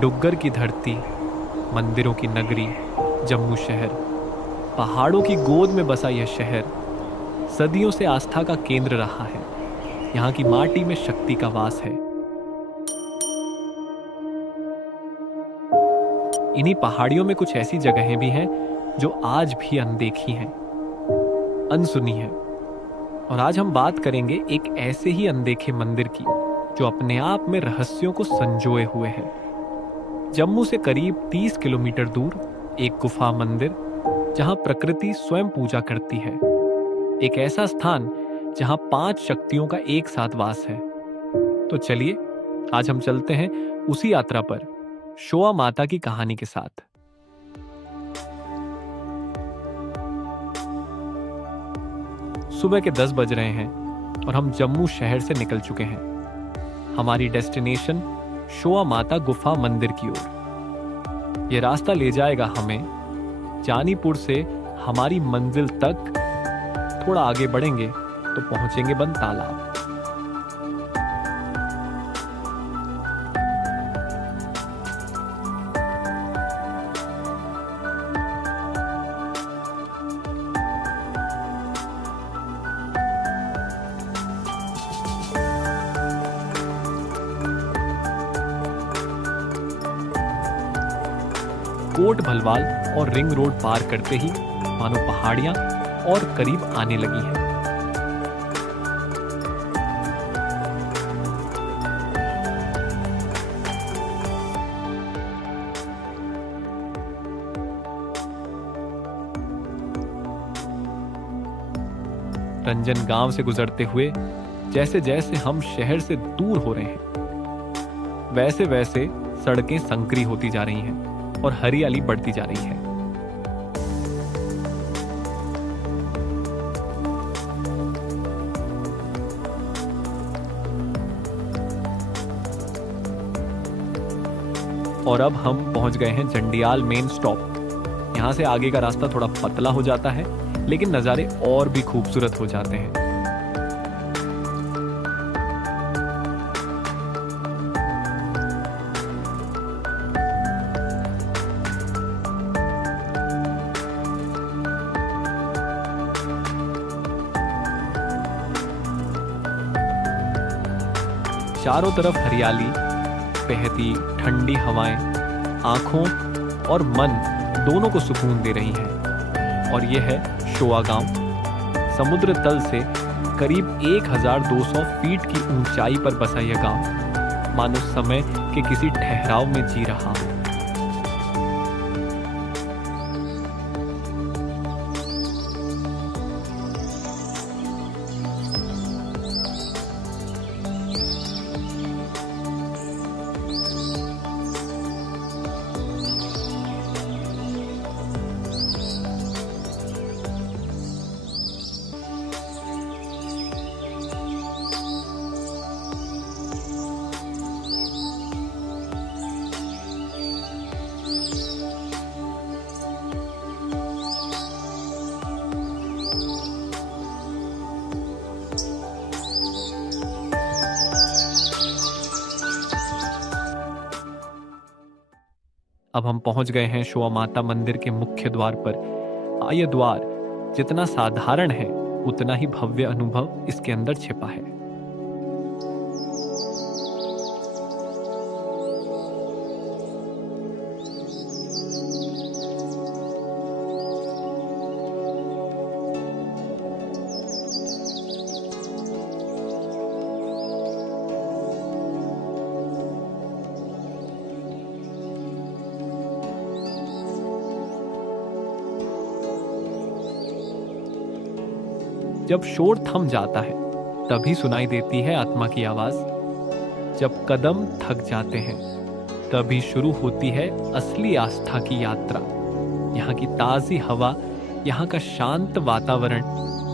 डुग्गर की धरती, मंदिरों की नगरी, जम्मू शहर, पहाड़ों की गोद में बसा यह शहर सदियों से आस्था का केंद्र रहा है। यहाँ की माटी में शक्ति का वास है। इन्हीं पहाड़ियों में कुछ ऐसी जगहें भी हैं जो आज भी अनदेखी हैं, अनसुनी हैं। और आज हम बात करेंगे एक ऐसे ही अनदेखे मंदिर की जो अपने आप में रहस्यों को संजोए हुए है। जम्मू से करीब 30 किलोमीटर दूर एक गुफा मंदिर जहां प्रकृति स्वयं पूजा करती है। एक ऐसा स्थान जहां 5 शक्तियों का एक साथ वास है। तो चलिए आज हम चलते हैं उसी यात्रा पर, शोआ माता की कहानी के साथ। सुबह के 10 बज रहे हैं और हम जम्मू शहर से निकल चुके हैं, हमारी डेस्टिनेशन शोआ माता गुफा मंदिर की ओर। यह रास्ता ले जाएगा हमें जानीपुर से हमारी मंजिल तक। थोड़ा आगे बढ़ेंगे तो पहुंचेंगे बन तालाब। कोट भलवाल और रिंग रोड पार करते ही मानो पहाड़ियां और करीब आने लगी हैं। रंजन गांव से गुजरते हुए जैसे जैसे हम शहर से दूर हो रहे हैं, वैसे वैसे सड़कें संकरी होती जा रही हैं और हरियाली बढ़ती जा रही है। और अब हम पहुंच गए हैं जंडियाल मेन स्टॉप। यहां से आगे का रास्ता थोड़ा पतला हो जाता है, लेकिन नजारे और भी खूबसूरत हो जाते हैं। चारों तरफ हरियाली, बहती ठंडी हवाएं आंखों और मन दोनों को सुकून दे रही हैं। और यह है शोआ गांव। समुद्र तल से करीब 1200 फीट की ऊंचाई पर बसा यह गांव मानो समय के किसी ठहराव में जी रहा हो। अब हम पहुंच गए हैं शोआ माता मंदिर के मुख्य द्वार पर। यह द्वार जितना साधारण है उतना ही भव्य अनुभव इसके अंदर छिपा है। जब शोर थम जाता है तभी सुनाई देती है आत्मा की आवाज। जब कदम थक जाते हैं तभी शुरू होती है असली आस्था की यात्रा। यहाँ की ताजी हवा, यहाँ का शांत वातावरण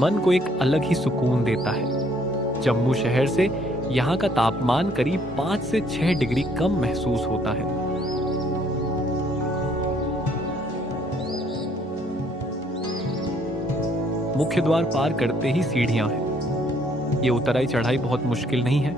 मन को एक अलग ही सुकून देता है। जम्मू शहर से यहाँ का तापमान करीब 5 से 6 डिग्री कम महसूस होता है। मुख्य द्वार पार करते ही सीढ़ियां हैं। ये उतराई चढ़ाई बहुत मुश्किल नहीं है।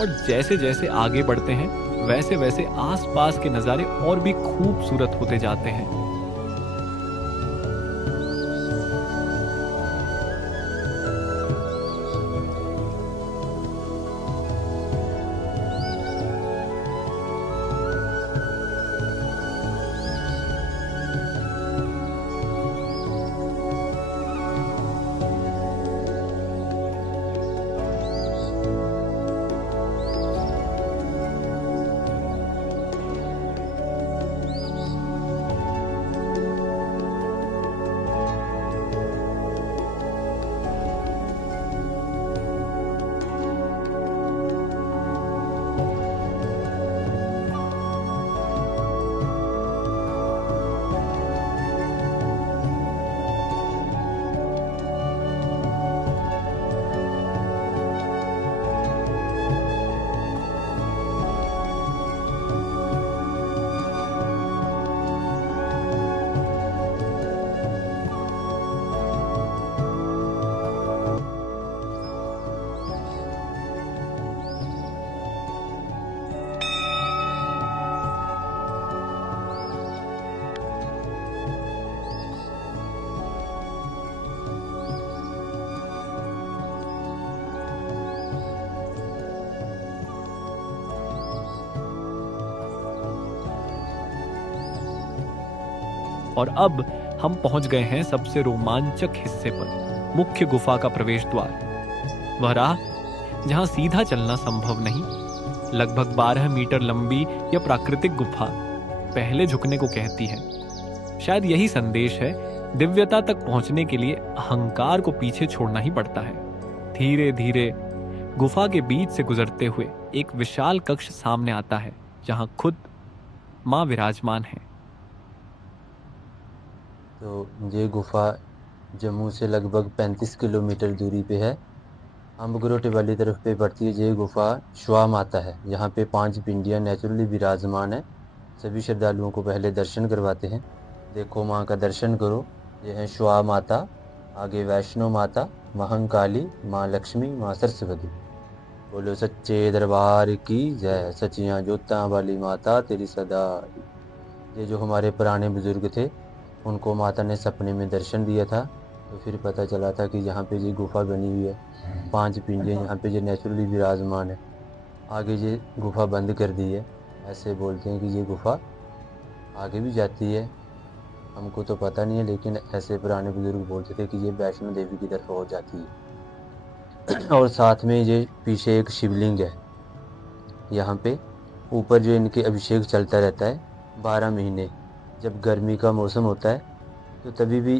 और जैसे जैसे आगे बढ़ते हैं वैसे वैसे आसपास के नज़ारे और भी खूबसूरत होते जाते हैं। और अब हम पहुंच गए हैं सबसे रोमांचक हिस्से पर, मुख्य गुफा का प्रवेश द्वार। वह राह जहां सीधा चलना संभव नहीं, लगभग 12 मीटर लंबी यह प्राकृतिक गुफा पहले झुकने को कहती है। शायद यही संदेश है, दिव्यता तक पहुंचने के लिए अहंकार को पीछे छोड़ना ही पड़ता है। धीरे धीरे गुफा के बीच से गुजरते हुए एक विशाल कक्ष सामने आता है, जहां खुद मां विराजमान है। तो ये गुफा जम्मू से लगभग 35 किलोमीटर दूरी पे है। अम्बगरोटे वाली तरफ पे पड़ती है। ये गुफा श्वा माता है। यहाँ पे 5 पिंडियाँ नेचुरली विराजमान है। सभी श्रद्धालुओं को पहले दर्शन करवाते हैं। देखो माँ का दर्शन करो। ये है श्वा माता, आगे वैष्णो माता, महंकाली, माँ लक्ष्मी, माँ सरस्वती। बोलो सच्चे दरबार की जय। सचियाँ जोता वाली माता तेरी सदा। ये जो हमारे पुराने बुजुर्ग थे, उनको माता ने सपने में दर्शन दिया था, तो फिर पता चला था कि यहाँ पे ये गुफा बनी हुई है। 5 पिंडियाँ यहाँ पे ये नेचुरली विराजमान है। आगे ये गुफा बंद कर दी है। ऐसे बोलते हैं कि ये गुफा आगे भी जाती है, हमको तो पता नहीं है, लेकिन ऐसे पुराने बुजुर्ग बोलते थे कि ये वैष्णो देवी की तरफ हो जाती है। और साथ में ये पीछे एक शिवलिंग है। यहाँ पे ऊपर जो इनके अभिषेक चलता रहता है 12 महीने। जब गर्मी का मौसम होता है तो तभी भी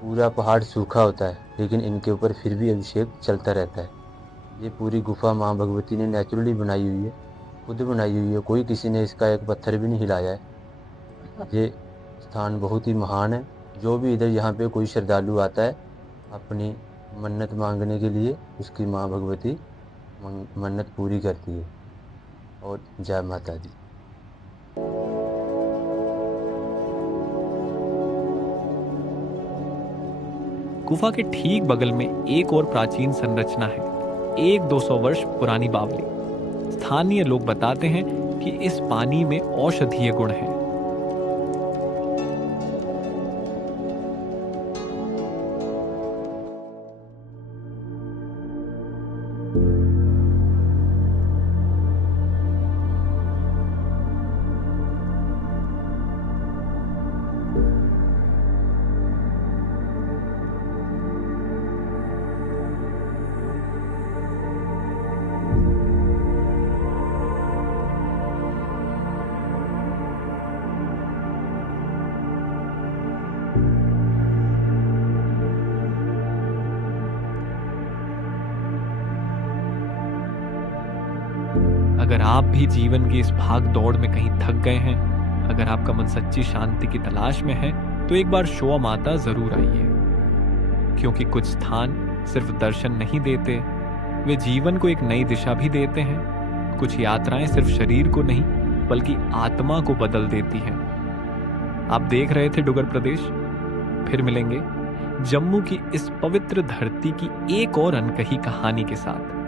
पूरा पहाड़ सूखा होता है, लेकिन इनके ऊपर फिर भी अभिषेक चलता रहता है। ये पूरी गुफा माँ भगवती ने नेचुरली बनाई हुई है, खुद बनाई हुई है। कोई किसी ने इसका एक पत्थर भी नहीं हिलाया है। ये स्थान बहुत ही महान है। जो भी इधर यहाँ पे कोई श्रद्धालु आता है अपनी मन्नत मांगने के लिए, उसकी माँ भगवती मन्नत पूरी करती है। और जय माता दी। गुफा के ठीक बगल में एक और प्राचीन संरचना है, 100-200 वर्ष पुरानी बावली। स्थानीय लोग बताते हैं कि इस पानी में औषधीय गुण हैं। अगर आप भी जीवन की इस भाग दौड़ में कहीं थक गए हैं, अगर आपका मन सच्ची शांति की तलाश में है, तो एक बार श्वा माता जरूर आइए। क्योंकि कुछ स्थान सिर्फ दर्शन नहीं देते, वे जीवन को एक नई दिशा भी देते हैं। कुछ यात्राएं सिर्फ शरीर को नहीं बल्कि आत्मा को बदल देती हैं। आप देख रहे थे डुगर प्रदेश। फिर मिलेंगे जम्मू की इस पवित्र धरती की एक और अनकही कहानी के साथ।